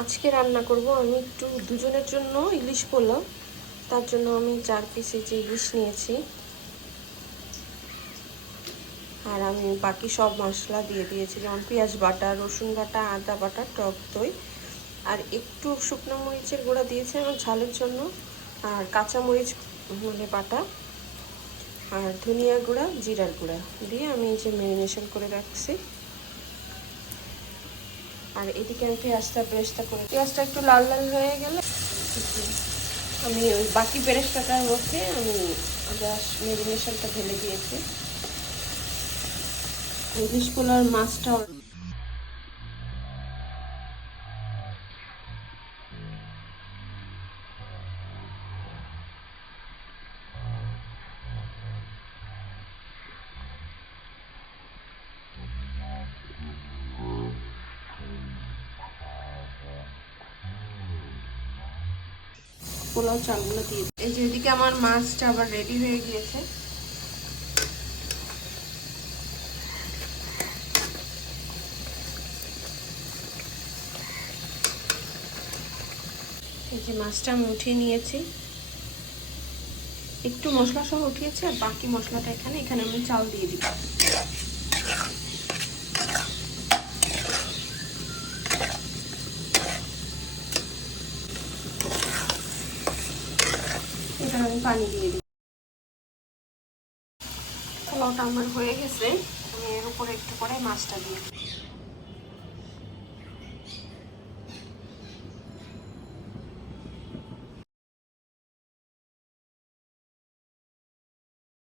আজকে রান্না করব আমি একটু দুজনের জন্য ইলিশ পোলাও। তার জন্য আমি 4 পিস এই যে ইলিশ নিয়েছি। আর আমি বাকি সব মশলা দিয়ে দিয়েছি, যেমন পেঁয়াজ বাটা, রসুন বাটা, আদা বাটা, টক দই, আর একটু শুকনো মরিচের গুঁড়া দিয়েছি আমার ঝালের জন্য, আর কাঁচা মরিচ মানে বাটা, আর ধনিয়া গুঁড়া, জিরার গুঁড়া দিয়ে আমি এই যে ম্যারিনেশন করে রাখছি। আর এদিকে আমি পেঁয়াজটা একটু লাল লাল হয়ে গেলে আমি ওই বাকি বেরেস্তাটার মধ্যে আমি জাস্ট ম্যারিনেশনটা ঢেলে দিয়েছি। ইলিশ পোলাওর মাছটা পোলাও চালগুলো দিয়ে দিই। এই যে এদিকে আমার মাছটা আবার রেডি হয়ে গিয়েছে। এই যে মাছটা আমি উঠিয়ে নিয়েছি, একটু মশলা সহ উঠিয়েছি, আর বাকি মশলাটা এখানে আমি চাল দিয়ে দিব। এখানে আমি পানি দিয়ে দিই। পোলাওটা আমার হয়ে গেছে, আমি এর উপরে একটু করে মাছটা দিয়ে দিই।